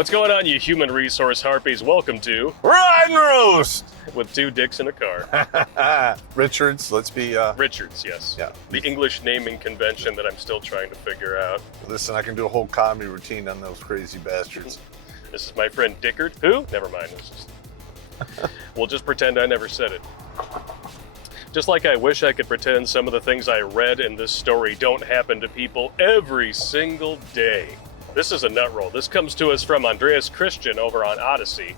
What's going on, you human resource harpies? Welcome to Ride and Roast with two dicks in a car. Richards, let's be... Richards, yes. Yeah. The English naming convention that I'm still trying to figure out. Listen, I can do a whole comedy routine on those crazy bastards. This is my friend Dickard. Who? Never mind. We'll just pretend I never said it. Just like I wish I could pretend some of the things I read in this story don't happen to people every single day. This is a nut roll. This comes to us from Andreas Christian over on Odyssey.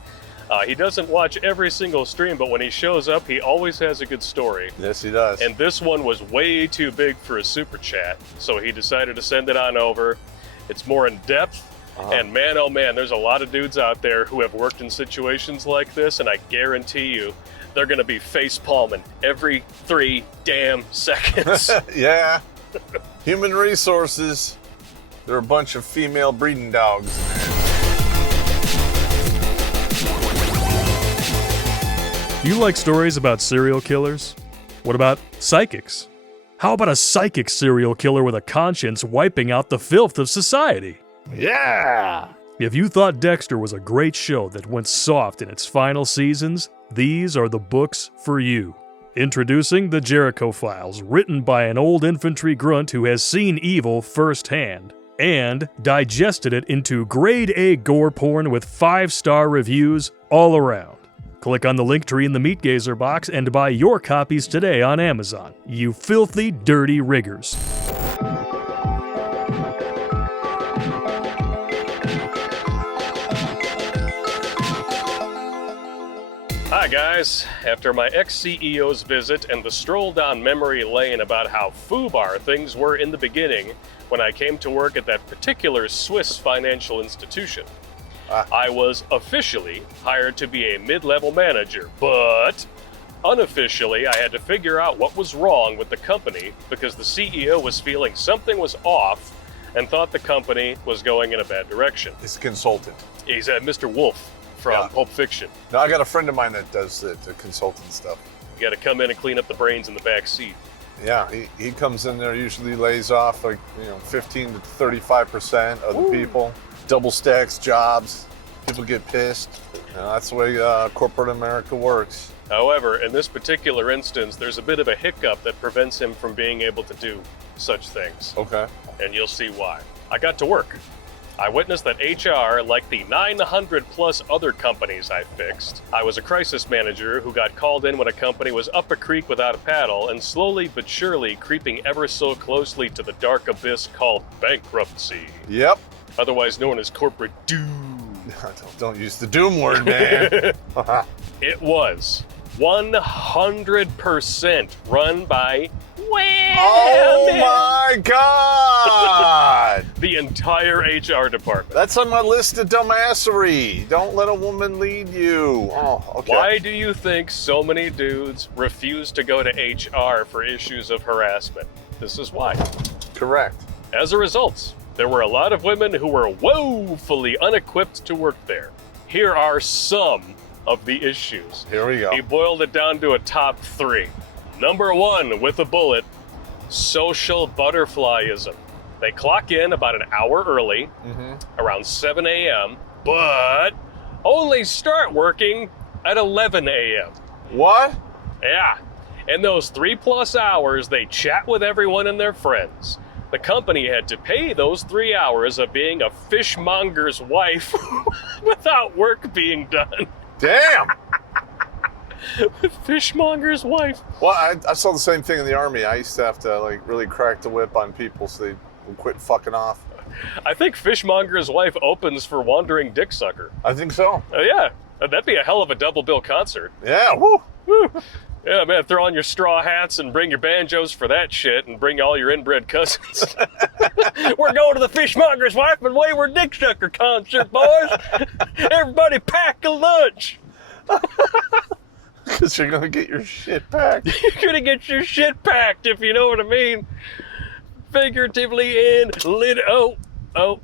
He doesn't watch every single stream, but when he shows up, he always has a good story. Yes, he does. And this one was way too big for a super chat, so he decided to send it on over. It's more in depth. And man, oh man, there's a lot of dudes out there who have worked in situations like this, and I guarantee you, they're gonna be face palming every 3 damn seconds. Yeah. Human resources. They're a bunch of female breeding dogs. You like stories about serial killers? What about psychics? How about a psychic serial killer with a conscience wiping out the filth of society? Yeah! If you thought Dexter was a great show that went soft in its final seasons, these are the books for you. Introducing The Jericho Files, written by an old infantry grunt who has seen evil firsthand, and digested it into grade A gore porn with 5-star reviews all around. Click on the link tree in the Meat Gazer box and buy your copies today on Amazon, you filthy, dirty riggers. Hi guys, after my ex-CEO's visit and the stroll down memory lane about how foobar things were in the beginning when I came to work at that particular Swiss financial institution, I was officially hired to be a mid-level manager, but unofficially I had to figure out what was wrong with the company because the CEO was feeling something was off and thought the company was going in a bad direction. He's a consultant. He's Mr. Wolf from Pulp Fiction. No, I got a friend of mine that does the consultant stuff. You gotta come in and clean up the brains in the back seat. Yeah, he comes in there, usually lays off 15 to 35% of the people. Double stacks jobs. People get pissed. That's the way corporate America works. However, in this particular instance, there's a bit of a hiccup that prevents him from being able to do such things. Okay. And you'll see why. I got to work. I witnessed that HR, like the 900 plus other companies I fixed, I was a crisis manager who got called in when a company was up a creek without a paddle and slowly but surely creeping ever so closely to the dark abyss called bankruptcy. Yep. Otherwise known as corporate doom. Don't use the doom word, man. It was 100% run by women. Oh my God! The entire HR department. That's on my list of dumbassery. Don't let a woman lead you. Oh, okay. Why do you think so many dudes refuse to go to HR for issues of harassment? This is why. Correct. As a result, there were a lot of women who were woefully unequipped to work there. Here are some of the issues. Here we go. He boiled it down to a top 3. Number 1, with a bullet, social butterflyism. They clock in about an hour early, around 7 a.m., but only start working at 11 a.m. What? Yeah. In those 3+ hours, they chat with everyone and their friends. The company had to pay those 3 hours of being a fishmonger's wife without work being done. Damn! Fishmonger's wife. Well, I saw the same thing in the Army. I used to have to really crack the whip on people so they would quit fucking off. I think Fishmonger's wife opens for Wandering Dick Sucker. I think so. Yeah, that'd be a hell of a double bill concert. Yeah, woo! Woo. Yeah, man, throw on your straw hats and bring your banjos for that shit and bring all your inbred cousins. We're going to the Fishmonger's Wife and Wayward Dick Sucker concert, boys. Everybody pack a lunch. Because you're going to get your shit packed. You're going to get your shit packed, if you know what I mean. Figuratively and oh,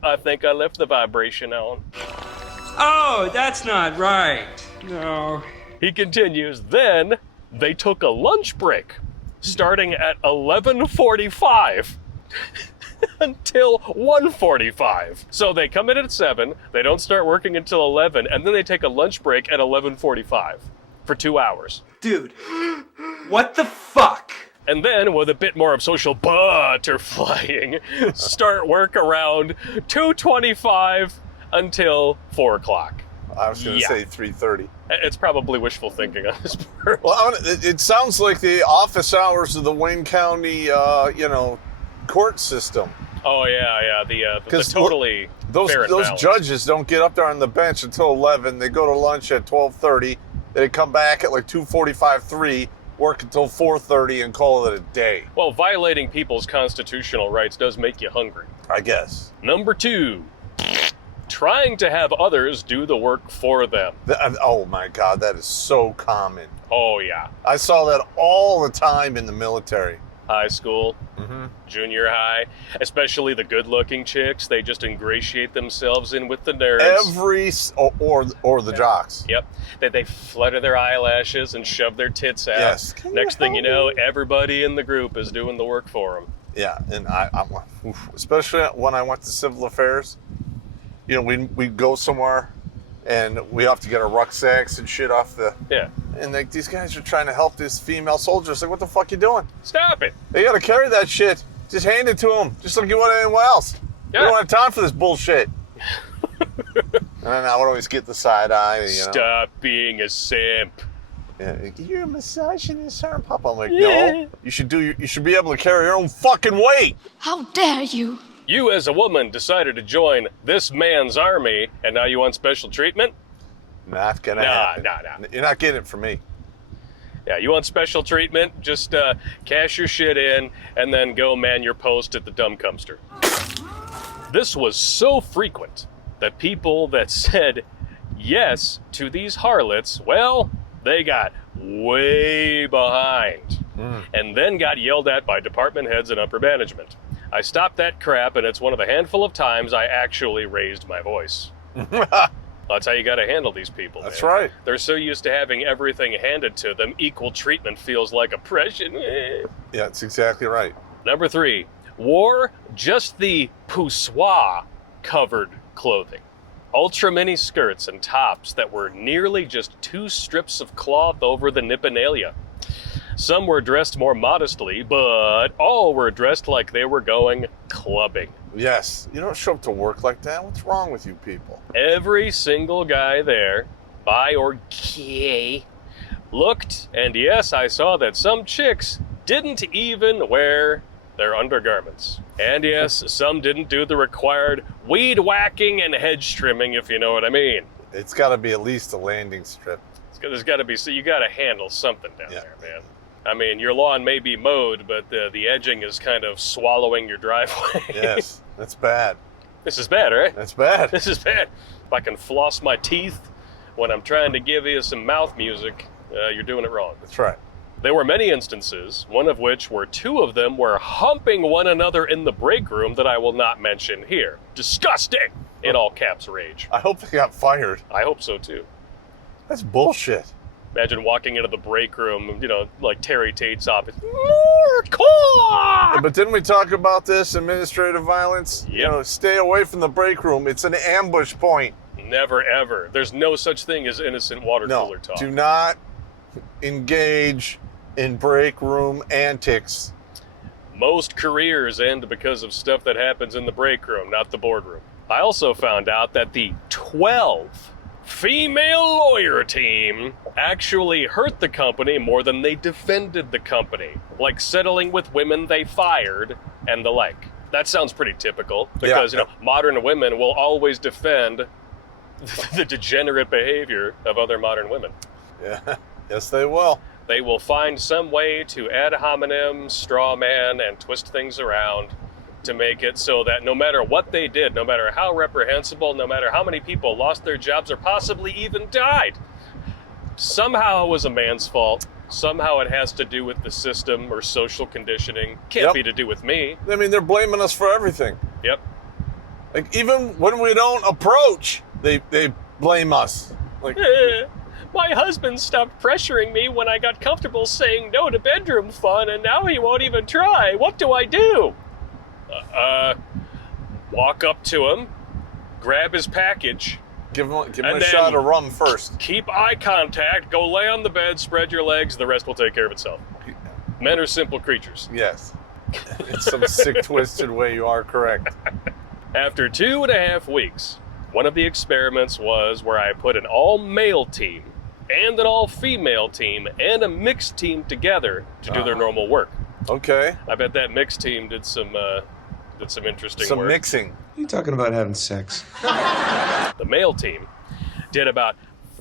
I think I left the vibration on. Oh, that's not right. No. He continues, then they took a lunch break starting at 11:45. until 1:45. So they come in at 7, they don't start working until 11, and then they take a lunch break at 11:45 for 2 hours. Dude, what the fuck? And then, with a bit more of social butterflying, start work around 2:25 until 4 o'clock. I was going to say 3:30. It's probably wishful thinking on his part. Well, it sounds like the office hours of the Wayne County, court system. Oh, yeah, the totally Those fair and balanced. judges don't get up there on the bench until 11. They go to lunch at 12:30. They come back at like 2:45, 3, work until 4:30 and call it a day. Well, violating people's constitutional rights does make you hungry. I guess. Number 2, trying to have others do the work for them. Oh my God, that is so common. Oh, yeah. I saw that all the time in the military. High school, junior high, especially the good-looking chicks, they just ingratiate themselves in with the nerds. Or the jocks. Yep. They flutter their eyelashes and shove their tits out. Yes. Next thing you know, everybody in the group is doing the work for them. Yeah, and especially when I went to civil affairs, we'd go somewhere and we have to get our rucksacks and shit off the... Yeah. And like these guys are trying to help this female soldier. It's like, what the fuck you doing? Stop it. You gotta carry that shit. Just hand it to them, just like you would anyone else. Yeah. We don't have time for this bullshit. And then I would always get the side eye. Stop being a simp. Yeah, you're a misogynist, sir, Pop. I'm like, no. You should be able to carry your own fucking weight. How dare you? You, as a woman, decided to join this man's army, and now you want special treatment? Not gonna happen. Nah. You're not getting it from me. Yeah, you want special treatment? Just cash your shit in and then go man your post at the dumpster. This was so frequent that people that said yes to these harlots, well, they got way behind and then got yelled at by department heads and upper management. I stopped that crap, and it's one of the handful of times I actually raised my voice. That's how you got to handle these people. That's man. right. They're so used to having everything handed to them. Equal treatment feels like oppression. Yeah, that's exactly right. Number 3, wore just the poussoir covered clothing. Ultra mini skirts and tops that were nearly just 2 strips of cloth over the nipponalia. Some were dressed more modestly, but all were dressed like they were going clubbing. Yes. You don't show up to work like that. What's wrong with you people? Every single guy there, bi or gay, looked, and yes, I saw that some chicks didn't even wear their undergarments. And yes, some didn't do the required weed whacking and hedge trimming, if you know what I mean. It's got to be at least a landing strip. There's got to be, so you got to handle something down there, man. I mean, your lawn may be mowed, but the edging is kind of swallowing your driveway. Yes, that's bad. This is bad, right? That's bad. This is bad. If I can floss my teeth when I'm trying to give you some mouth music, you're doing it wrong. That's right. There were many instances, one of which were 2 of them were humping one another in the break room that I will not mention here. Disgusting! In all caps rage. I hope they got fired. I hope so too. That's bullshit. Imagine walking into the break room, like Terry Tate's office. More corn! But didn't we talk about this, administrative violence? Yep. Stay away from the break room. It's an ambush point. Never ever. There's no such thing as innocent water cooler talk. Do not engage in break room antics. Most careers end because of stuff that happens in the break room, not the boardroom. I also found out that the 12 female lawyer team actually hurt the company more than they defended the company, like settling with women they fired and the like. That sounds pretty typical because modern women will always defend the degenerate behavior of other modern women. Yeah, yes they will. They will find some way to ad hominem, straw man, and twist things around to make it so that no matter what they did, no matter how reprehensible, no matter how many people lost their jobs or possibly even died, somehow it was a man's fault. Somehow it has to do with the system or social conditioning. Can't be to do with me. I mean, they're blaming us for everything. Yep. Like, even when we don't approach, they blame us. Like, my husband stopped pressuring me when I got comfortable saying no to bedroom fun, and now he won't even try. What do I do? Walk up to him, grab his package. Give him And a shot of rum first. Keep eye contact, go lay on the bed, spread your legs, the rest will take care of itself. Men are simple creatures. Yes. In some sick, twisted way, you are correct. After 2.5 weeks, one of the experiments was where I put an all-male team and an all-female team and a mixed team together to do their normal work. Okay. I bet that mixed team did some interesting Some work. mixing. You talking about having sex? The male team did about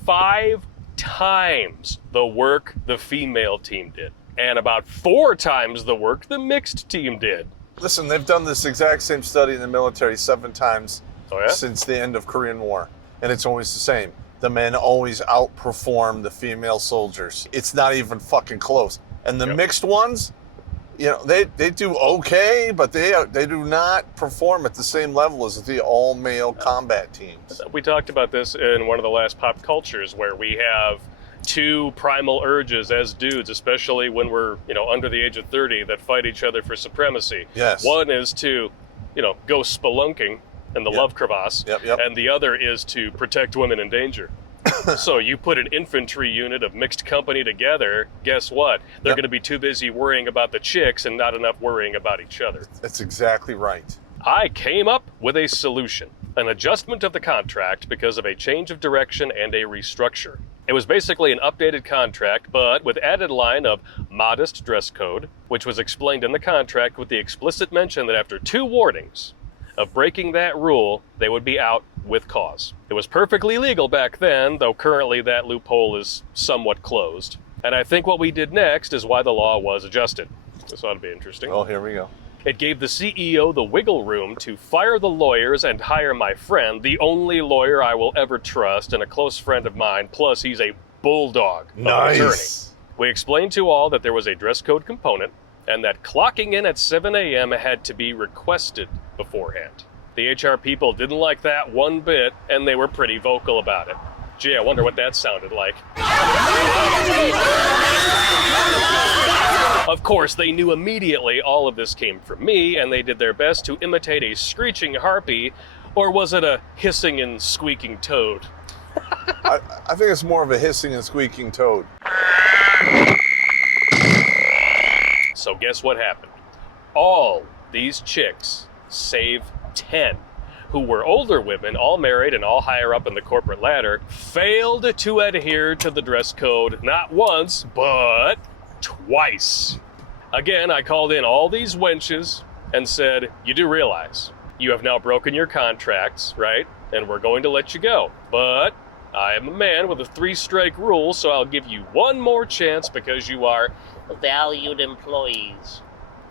5 times the work the female team did, and about 4 times the work the mixed team did. Listen, they've done this exact same study in the military 7 times Oh, yeah? since the end of Korean War, and it's always the same. The men always outperform the female soldiers. It's not even fucking close. And the mixed ones, you know, they do okay, but they do not perform at the same level as the all-male combat teams. We talked about this in one of the last pop cultures where we have 2 primal urges as dudes, especially when we're, under the age of 30, that fight each other for supremacy. Yes. One is to, go spelunking in the love crevasse, Yep. and the other is to protect women in danger. So you put an infantry unit of mixed company together, guess what? They're going to be too busy worrying about the chicks and not enough worrying about each other. That's exactly right. I came up with a solution, an adjustment of the contract because of a change of direction and a restructure. It was basically an updated contract, but with added line of modest dress code, which was explained in the contract with the explicit mention that after 2 warnings of breaking that rule, they would be out with cause. It was perfectly legal back then, though currently that loophole is somewhat closed. And I think what we did next is why the law was adjusted. This ought to be interesting. Oh, here we go. It gave the CEO the wiggle room to fire the lawyers and hire my friend, the only lawyer I will ever trust and a close friend of mine, plus he's a bulldog of an attorney. Nice. We explained to all that there was a dress code component and that clocking in at 7 a.m. had to be requested beforehand. The HR people didn't like that one bit, and they were pretty vocal about it. Gee, I wonder what that sounded like. Of course, they knew immediately all of this came from me, and they did their best to imitate a screeching harpy, or was it a hissing and squeaking toad? I think it's more of a hissing and squeaking toad. So guess what happened? All these chicks, save 10, who were older women, all married and all higher up in the corporate ladder, failed to adhere to the dress code not once, but twice. Again, I called in all these wenches and said, you do realize you have now broken your contracts, right? And we're going to let you go. But I am a man with a 3-strike rule, so I'll give you one more chance because you are valued employees.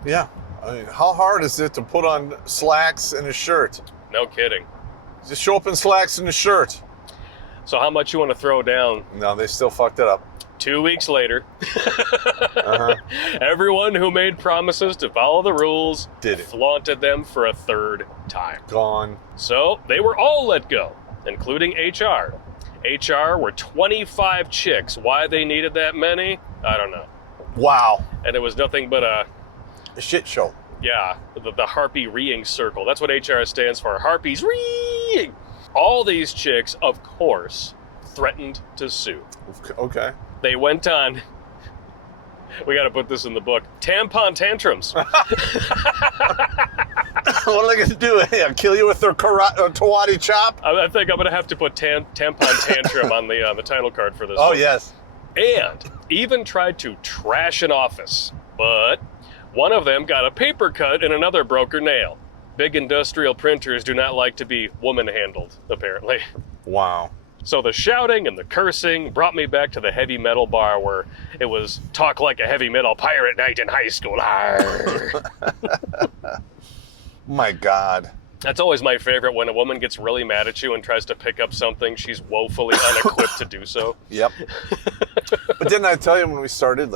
Yeah. I mean, how hard is it to put on slacks and a shirt? No kidding. Just show up in slacks and a shirt. So how much you want to throw down? No, they still fucked it up. 2 weeks later, everyone who made promises to follow the rules Did it. flaunted them for a 3rd time. Gone. So they were all let go, including HR. HR were 25 chicks. Why they needed that many, I don't know. Wow. And it was nothing but A shit show. the harpy reeing circle. That's what HR stands for. Harpies reeing. All these chicks, of course, threatened to sue. Okay. They went on, we got to put this in the book, tampon tantrums. What are they going to do? Hey, I'll kill you with their Tawadi chop? I think I'm going to have to put tampon tantrum on the title card for this Oh, one. yes. And even tried to trash an office, but one of them got a paper cut and another broke her nail. Big industrial printers do not like to be woman-handled, apparently. Wow. So the shouting and the cursing brought me back to the heavy metal bar where it was talk like a heavy metal pirate night in high school. My God. That's always my favorite, when a woman gets really mad at you and tries to pick up something she's woefully unequipped to do so. Yep. But didn't I tell you when we started,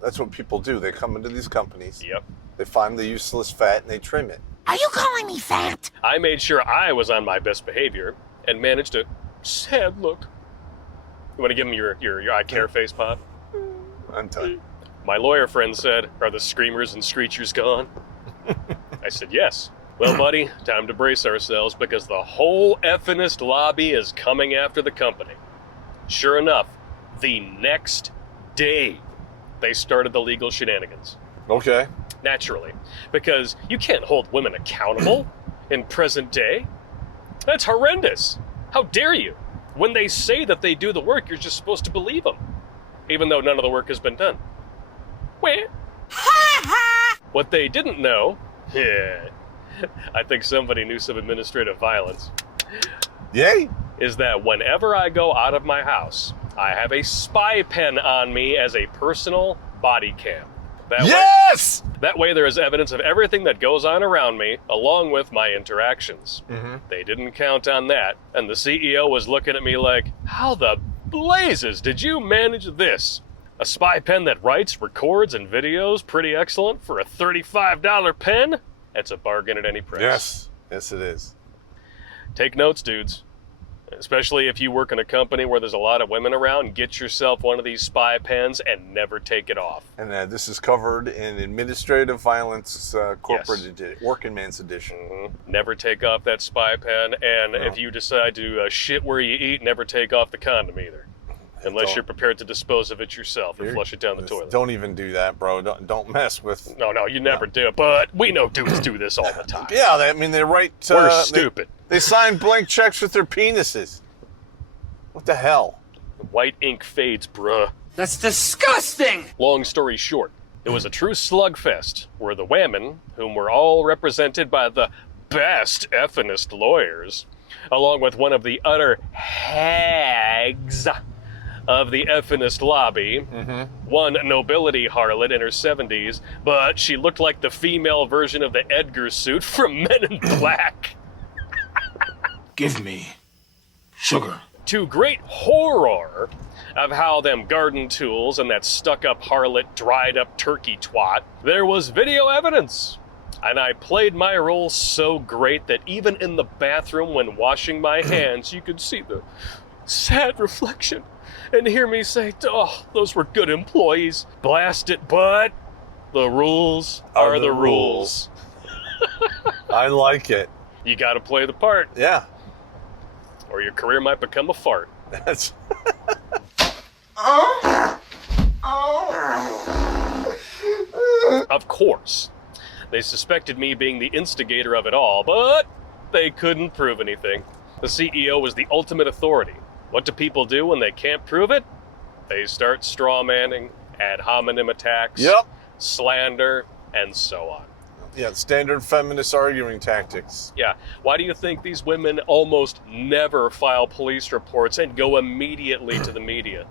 that's what people do. They come into these companies. Yep. They find the useless fat and they trim it. Are you calling me fat? I made sure I was on my best behavior and managed a sad look. You want to give him your I care face, Popp? I'm telling you. My lawyer friend said, are the screamers and screechers gone? I said, yes. Well, buddy, time to brace ourselves because the whole effingest lobby is coming after the company. Sure enough, the next day, they started the legal shenanigans. Okay. Naturally, because you can't hold women accountable in present day. That's horrendous. How dare you? When they say that they do the work, you're just supposed to believe them, even though none of the work has been done. Where? What they didn't know, I think somebody knew some administrative violence. Yay! Is that whenever I go out of my house, I have a spy pen on me as a personal body cam. Yes! That way there is evidence of everything that goes on around me, along with my interactions. They didn't count on that, and the CEO was looking at me like, how the blazes did you manage this? A spy pen that writes, records, and videos, pretty excellent for a $35 pen? That's a bargain at any price. Yes. Yes, it is. Take notes, dudes. Especially if you work in a company where there's a lot of women around, get yourself one of these spy pens and never take it off. And this is covered in Administrative Violence Corporate Working Man's Edition. Never take off that spy pen, and if you decide to shit where you eat, never take off the condom either. Unless you're prepared to dispose of it yourself and flush it down the toilet. Don't even do that, bro. Don't mess with... No, you never do. But we know dudes do this all the time. Yeah, I mean, they write... We're stupid. They sign blank checks with their penises. What the hell? White ink fades, bruh. That's disgusting! Long story short, it was a true slugfest where the women, whom were all represented by the best effinest lawyers, along with one of the utter hags of the effinest lobby, one nobility harlot in her 70s, but she looked like the female version of the Edgar suit from Men in Black. Give me sugar. To great horror of how them garden tools and that stuck-up harlot dried-up turkey twat, there was video evidence. And I played my role so great that even in the bathroom when washing my hands, you could see the sad reflection and hear me say, oh, those were good employees. Blast it, but the rules are the rules. I like it. You gotta play the part. Yeah. Or your career might become a fart. That's... Of course, they suspected me being the instigator of it all, but they couldn't prove anything. The CEO was the ultimate authority. What do people do when they can't prove it? They start strawmanning, ad hominem attacks, slander, and so on. Yeah, standard feminist arguing tactics. Yeah, why do you think these women almost never file police reports and go immediately to the media?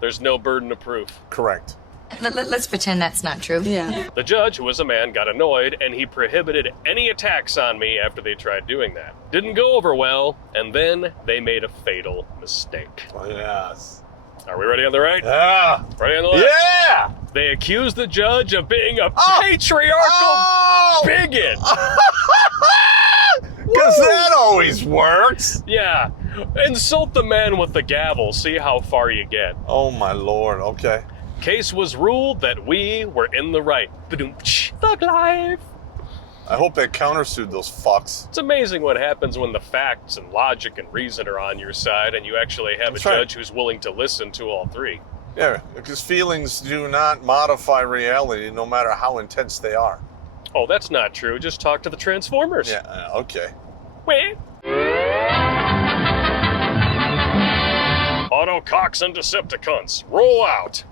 There's no burden of proof. Correct. Let's pretend that's not true. Yeah. The judge, who was a man, got annoyed, and he prohibited any attacks on me after they tried doing that. Didn't go over well, and then they made a fatal mistake. Yes. Are we ready on the right? Yeah. Ready on the left? Yeah. They accused the judge of being a patriarchal bigot. Because that always works. Yeah. Insult the man with the gavel. See how far you get. Oh, my Lord. Okay. Case was ruled that we were in the right. Thug life. I hope they countersued those fucks. It's amazing what happens when the facts and logic and reason are on your side and you actually have That's a right. judge who's willing to listen to all three. Yeah, because feelings do not modify reality no matter how intense they are. Oh, that's not true. Just talk to the Transformers. Yeah, okay. Wait. Autococks and Decepticons, roll out.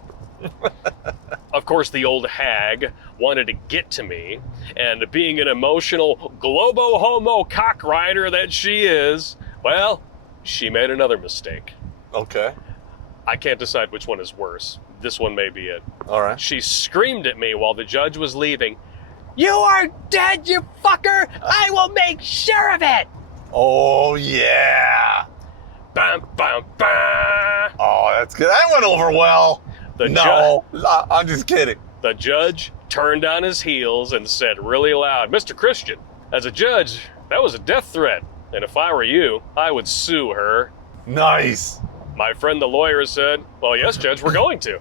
Of course, the old hag wanted to get to me, and being an emotional globo-homo cockrider that she is, well, she made another mistake. Okay. I can't decide which one is worse. This one may be it. All right. She screamed at me while the judge was leaving, "You are dead, you fucker! I will make sure of it!" Oh, yeah. Bam, bam, bam! Oh, that's good. That went over well. No, I'm just kidding. The judge turned on his heels and said really loud, "Mr. Christian, as a judge, that was a death threat. And if I were you, I would sue her." Nice. My friend the lawyer said, "Well, yes, Judge, we're going to."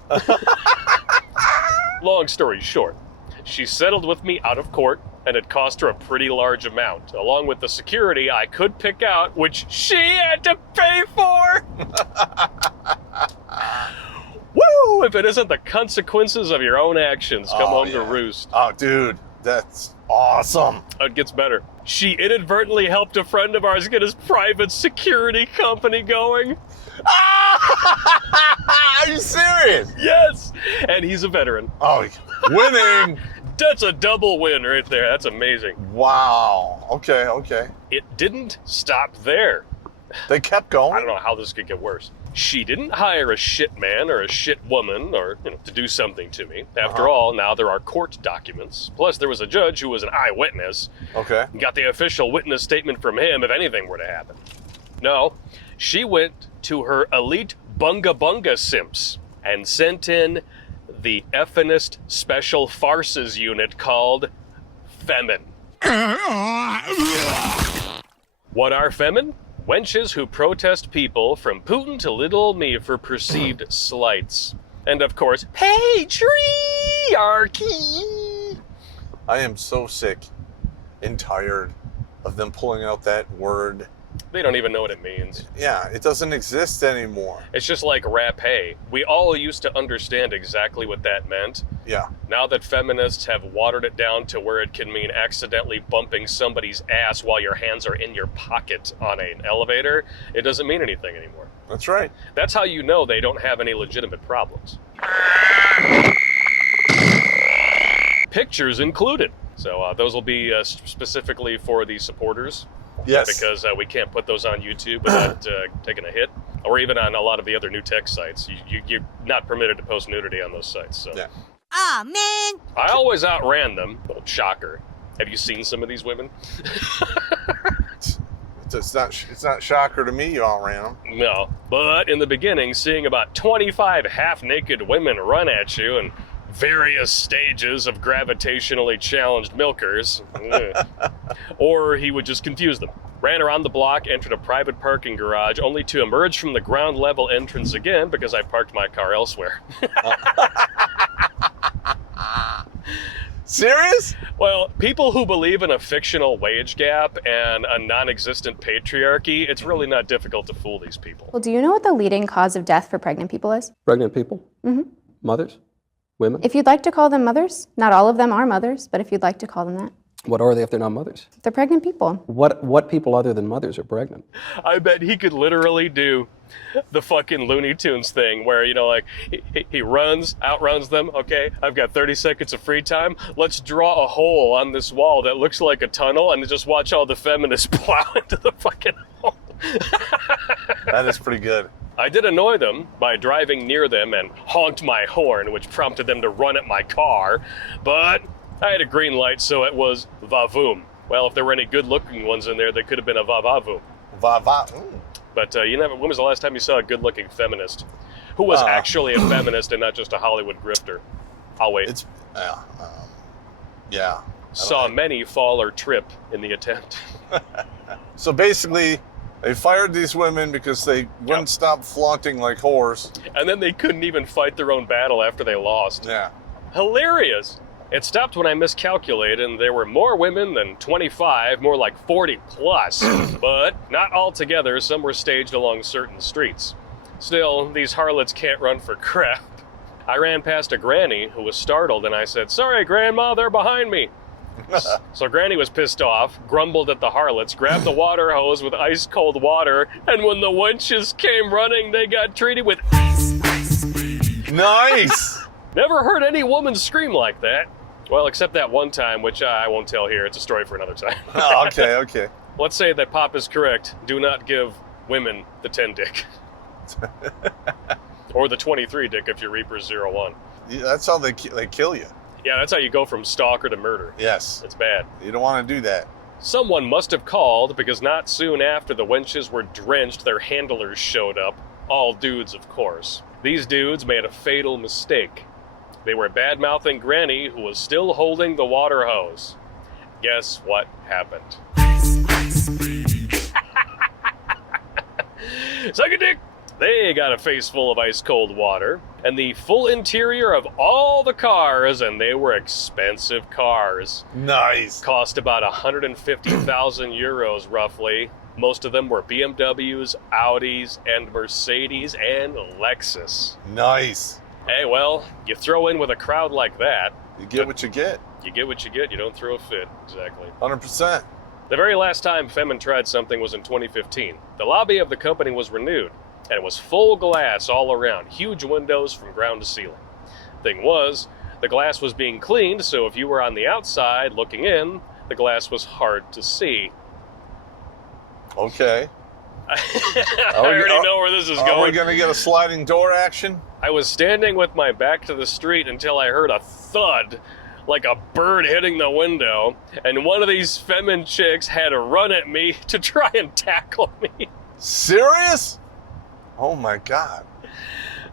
Long story short, she settled with me out of court, and it cost her a pretty large amount, along with the security I could pick out, which she had to pay for! Woo! If it isn't the consequences of your own actions come home to roost. Oh, dude, that's awesome. It gets better. She inadvertently helped a friend of ours get his private security company going. Are you serious? Yes! And he's a veteran. Oh, winning. That's a double win right there. That's amazing. Wow. Okay. It didn't stop there. They kept going? I don't know how this could get worse. She didn't hire a shit man or a shit woman or, to do something to me. After all, now there are court documents. Plus, there was a judge who was an eyewitness. Okay. Got the official witness statement from him if anything were to happen. No, she went to her elite bunga bunga simps and sent in the effinest special farces unit called Femin. What are Femin? Wenches who protest people from Putin to little me for perceived slights. And of course, patriarchy! I am so sick and tired of them pulling out that word. They don't even know what it means. Yeah, it doesn't exist anymore. It's just like rapé. We all used to understand exactly what that meant. Yeah. Now that feminists have watered it down to where it can mean accidentally bumping somebody's ass while your hands are in your pocket on an elevator, it doesn't mean anything anymore. That's right. That's how you know they don't have any legitimate problems. Pictures included. So those will be specifically for the supporters. Yes. Because we can't put those on YouTube without taking a hit. Or even on a lot of the other new tech sites. You're not permitted to post nudity on those sites. So. Yeah. Aw, man! I always outran them. Well, shocker. Have you seen some of these women? It's not shocker to me you outran them. No. But in the beginning, seeing about 25 half-naked women run at you and various stages of gravitationally challenged milkers. Or he would just confuse them. Ran around the block, entered a private parking garage, only to emerge from the ground level entrance again because I parked my car elsewhere. Serious? Well, people who believe in a fictional wage gap and a non-existent patriarchy, it's really not difficult to fool these people. Well, do you know what the leading cause of death for pregnant people is? Pregnant people? Mm-hmm. Mothers? Women? If you'd like to call them mothers, not all of them are mothers, but if you'd like to call them that. What are they if they're not mothers? They're pregnant people. What people other than mothers are pregnant? I bet he could literally do the fucking Looney Tunes thing where, like, he outruns them. Okay, I've got 30 seconds of free time. Let's draw a hole on this wall that looks like a tunnel and just watch all the feminists plow into the fucking hole. That is pretty good. I did annoy them by driving near them and honked my horn, which prompted them to run at my car, but I had a green light, so it was va-voom. Well, if there were any good-looking ones in there, they could have been a va-va-voom. Va-va. But when was the last time you saw a good-looking feminist who was actually a feminist and not just a Hollywood grifter? I'll wait. Yeah. Saw many fall or trip in the attempt. So basically, they fired these women because they wouldn't stop flaunting like whores. And then they couldn't even fight their own battle after they lost. Yeah. Hilarious. It stopped when I miscalculated, and there were more women than 25, more like 40 plus. But not all together, some were staged along certain streets. Still, these harlots can't run for crap. I ran past a granny who was startled, and I said, "Sorry, Grandma, they're behind me." So Granny was pissed off, grumbled at the harlots, grabbed the water hose with ice-cold water, and when the wenches came running, they got treated with Nice! Never heard any woman scream like that. Well, except that one time, which I won't tell here. It's a story for another time. Oh, okay. Let's say that Popp is correct. Do not give women the 10 dick. Or the 23 dick if you're Reaper 01. Yeah, that's how they kill you. Yeah, that's how you go from stalker to murder. Yes. It's bad. You don't want to do that. Someone must have called because not soon after the wenches were drenched, their handlers showed up. All dudes, of course. These dudes made a fatal mistake. They were bad-mouthing Granny, who was still holding the water hose. Guess what happened? Suck a dick! They got a face full of ice-cold water, and the full interior of all the cars, and they were expensive cars. Nice. Cost about 150,000 euros, roughly. Most of them were BMWs, Audis, and Mercedes, and Lexus. Nice. Hey, well, you throw in with a crowd like that. You get what you get. You get what you get. You don't throw a fit. Exactly. 100%. The very last time Femin tried something was in 2015. The lobby of the company was renewed, and it was full glass all around, huge windows from ground to ceiling. Thing was, the glass was being cleaned, so if you were on the outside looking in, the glass was hard to see. Okay. I already know where this is going. Are we going to get a sliding door action? I was standing with my back to the street until I heard a thud, like a bird hitting the window, and one of these femin chicks had to run at me to try and tackle me. Serious? Oh my God.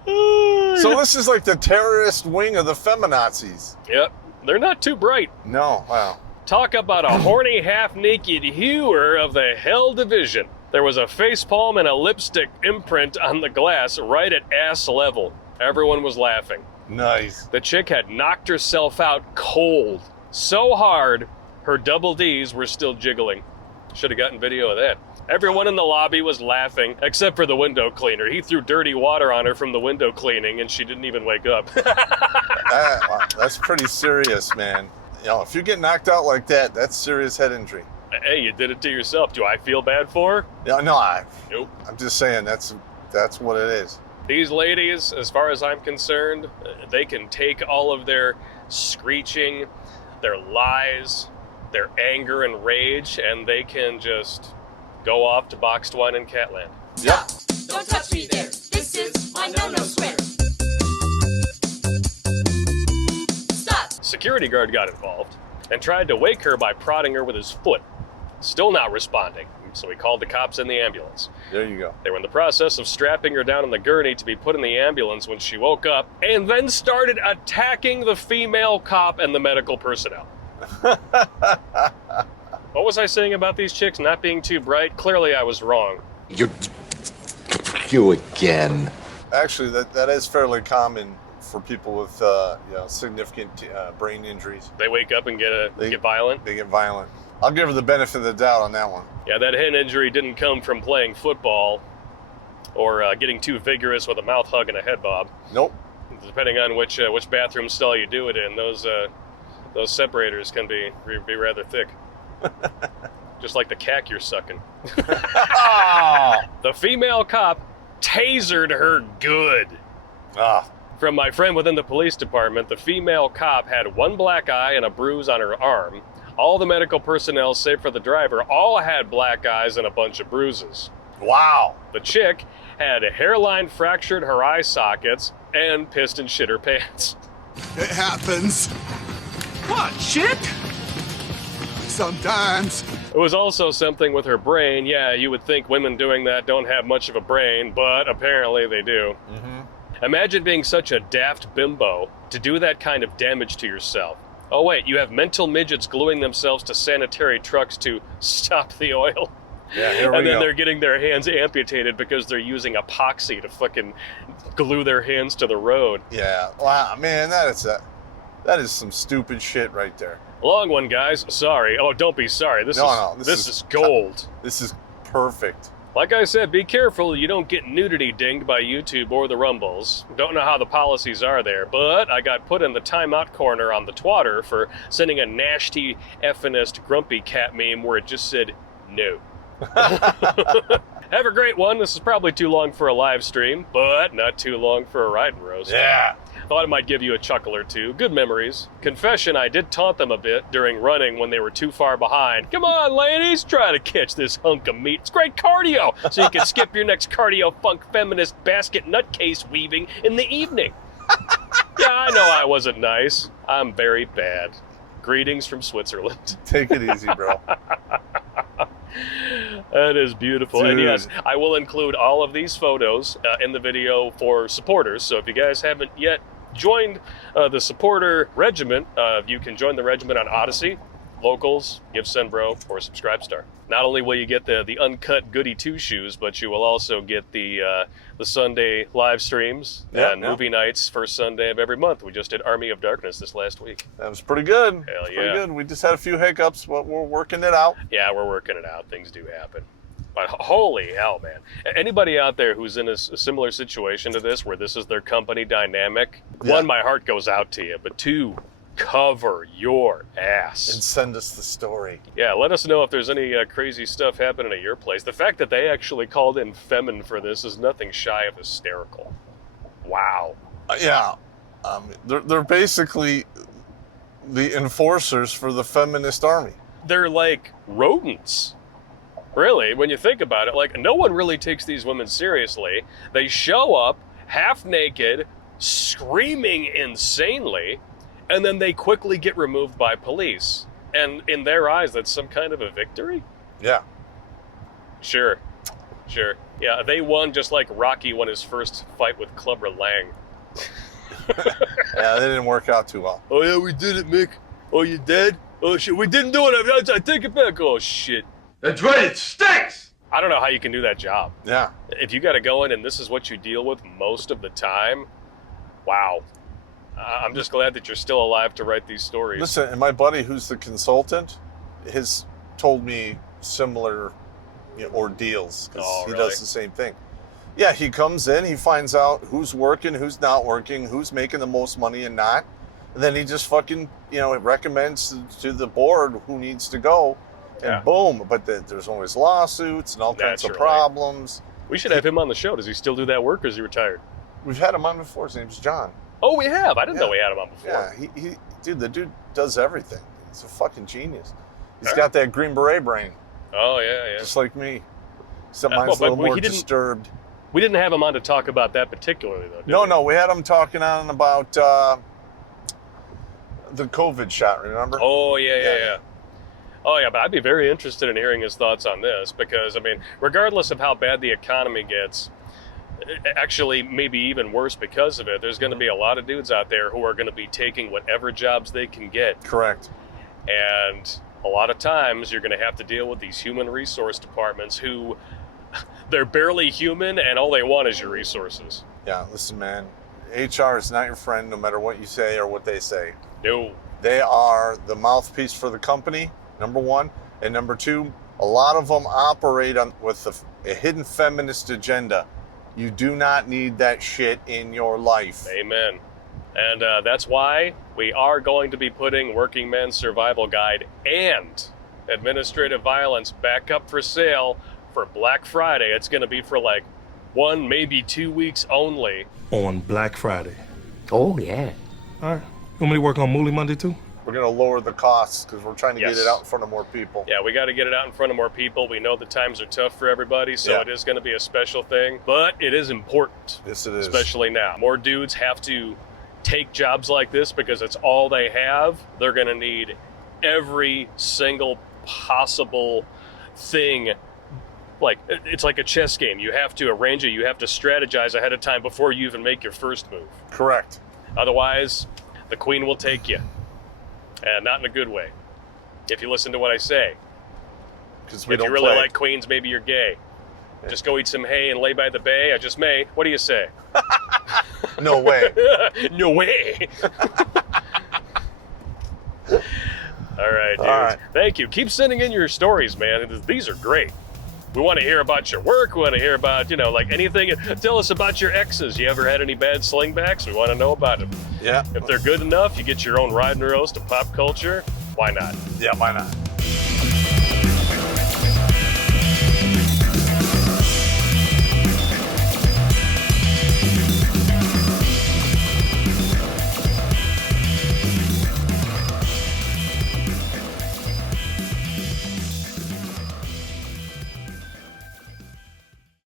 So this is like the terrorist wing of the feminazis. Yep, they're not too bright. No, wow. Talk about a horny, half-naked hewer of the Hell Division. There was a facepalm and a lipstick imprint on the glass right at ass level. Everyone was laughing. Nice. The chick had knocked herself out cold. So hard, her double Ds were still jiggling. Should have gotten video of that. Everyone in the lobby was laughing, except for the window cleaner. He threw dirty water on her from the window cleaning, and she didn't even wake up. Wow, that's pretty serious, man. You know, if you get knocked out like that, that's serious head injury. Hey, you did it to yourself. Do I feel bad for her? Yeah, no, Nope. I'm just saying that's what it is. These ladies, as far as I'm concerned, they can take all of their screeching, their lies, their anger and rage, and they can just go off to boxed wine and Catland. Yep. Don't touch me there. This is my no-no square. Stop. Security guard got involved and tried to wake her by prodding her with his foot. Still not responding, so he called the cops and the ambulance. There you go. They were in the process of strapping her down in the gurney to be put in the ambulance when she woke up and then started attacking the female cop and the medical personnel. What was I saying about these chicks not being too bright? Clearly I was wrong. You again. Actually, that is fairly common for people with significant brain injuries. They wake up and get violent? They get violent. I'll give her the benefit of the doubt on that one. Yeah, that head injury didn't come from playing football or getting too vigorous with a mouth hug and a head bob. Nope. Depending on which bathroom stall you do it in, those separators can be rather thick. Just like the cack you're sucking. The female cop tasered her good. From my friend within the police department, the female cop had one black eye and a bruise on her arm. All the medical personnel, save for the driver, all had black eyes and a bunch of bruises. Wow. The chick had a hairline fractured her eye sockets and pissed and shit her pants. It happens. What, chick? Sometimes. It was also something with her brain. Yeah, you would think women doing that don't have much of a brain, but apparently they do. Mm-hmm. Imagine being such a daft bimbo to do that kind of damage to yourself. Oh wait, you have mental midgets gluing themselves to sanitary trucks to stop the oil. Yeah, here we and then go. They're getting their hands amputated because they're using epoxy to fucking glue their hands to the road. Yeah, wow, man, that is some stupid shit right there. Long one, guys. Sorry. Oh, don't be sorry. This is gold. This is perfect. Like I said, be careful you don't get nudity dinged by YouTube or the Rumbles. Don't know how the policies are there, but I got put in the timeout corner on the twatter for sending a nasty, effinist, grumpy cat meme where it just said, no. Have a great one. This is probably too long for a live stream, but not too long for a ride and roast. Yeah. Thought it might give you a chuckle or two. Good memories. Confession, I did taunt them a bit during running when they were too far behind. Come on, ladies, try to catch this hunk of meat. It's great cardio, so you can skip your next cardio funk feminist basket nutcase weaving in the evening. Yeah, I know I wasn't nice. I'm very bad. Greetings from Switzerland. Take it easy, bro. That is beautiful. Dude. And yes, I will include all of these photos in the video for supporters. So if you guys haven't yet joined the supporter regiment, you can join the regiment on Odyssey. Locals, give Send Bro or Subscribe Star. Not only will you get the uncut Goody 2 shoes, but you will also get the Sunday live streams and movie nights first Sunday of every month. We just did Army of Darkness this last week. That was pretty good. Hell yeah. Pretty good. We just had a few hiccups, but we're working it out. Yeah, we're working it out. Things do happen. But holy hell, man. Anybody out there who's in a similar situation to this, where this is their company dynamic, one, my heart goes out to you, but two, cover your ass. And send us the story. Yeah, let us know if there's any crazy stuff happening at your place. The fact that they actually called in Femin for this is nothing shy of hysterical. Wow. Yeah. They're basically the enforcers for the feminist army. They're like rodents. Really, when you think about it, like, no one really takes these women seriously. They show up half naked, screaming insanely, and then they quickly get removed by police. And in their eyes, that's some kind of a victory? Yeah. Sure. Yeah, they won just like Rocky won his first fight with Clubber Lang. Yeah, they didn't work out too well. Oh, yeah, we did it, Mick. Oh, you dead? Oh, shit, we didn't do it. I take it back. Oh, shit. That's right, it stinks! I don't know how you can do that job. Yeah. If you got to go in and this is what you deal with most of the time, wow. I'm just glad that you're still alive to write these stories. Listen, and my buddy who's the consultant has told me similar ordeals, because he does the same thing. Yeah, he comes in, he finds out who's working, who's not working, who's making the most money and not. And then he just fucking, recommends to the board who needs to go. And boom, but there's always lawsuits and all kinds of problems. We should have him on the show. Does he still do that work, or is he retired? We've had him on before. His name's John. Oh, we have? I didn't know we had him on before. Yeah, the dude does everything. He's a fucking genius. He's got that Green Beret brain. Oh, yeah. Just like me. Except mine's a little more disturbed. We didn't have him on to talk about that particularly, though, did we? No, we had him talking on about the COVID shot, remember? Oh, yeah. Oh, yeah, but I'd be very interested in hearing his thoughts on this because, I mean, regardless of how bad the economy gets, actually maybe even worse because of it, there's going to be a lot of dudes out there who are going to be taking whatever jobs they can get. Correct. And a lot of times you're going to have to deal with these human resource departments who, they're barely human and all they want is your resources. Yeah, listen, man, HR is not your friend no matter what you say or what they say. No. They are the mouthpiece for the company, number one. And number two, a lot of them operate with a hidden feminist agenda. You do not need that shit in your life. Amen. And that's why we are going to be putting Working Men's Survival Guide and Administrative Violence back up for sale for Black Friday. It's going to be for like 1, maybe 2 weeks only. On Black Friday. Oh, yeah. All right. You want me to work on Mooly Monday, too? We're going to lower the costs because we're trying to get it out in front of more people. Yeah, we got to get it out in front of more people. We know the times are tough for everybody, so it is going to be a special thing. But it is important. Yes, it is. Especially now. More dudes have to take jobs like this because it's all they have. They're going to need every single possible thing. Like, it's like a chess game. You have to arrange it. You have to strategize ahead of time before you even make your first move. Correct. Otherwise, the queen will take you. And not in a good way. If you listen to what I say. If you really like queens, maybe you're gay. Just go eat some hay and lay by the bay. I just may. What do you say? No way. No way. All right, dudes. All right. Thank you. Keep sending in your stories, man. These are great. We want to hear about your work. We want to hear about, like anything. Tell us about your exes. You ever had any bad slingbacks? We want to know about them. Yeah. If they're good enough, you get your own ride and roast of pop culture. Why not? Yeah, why not?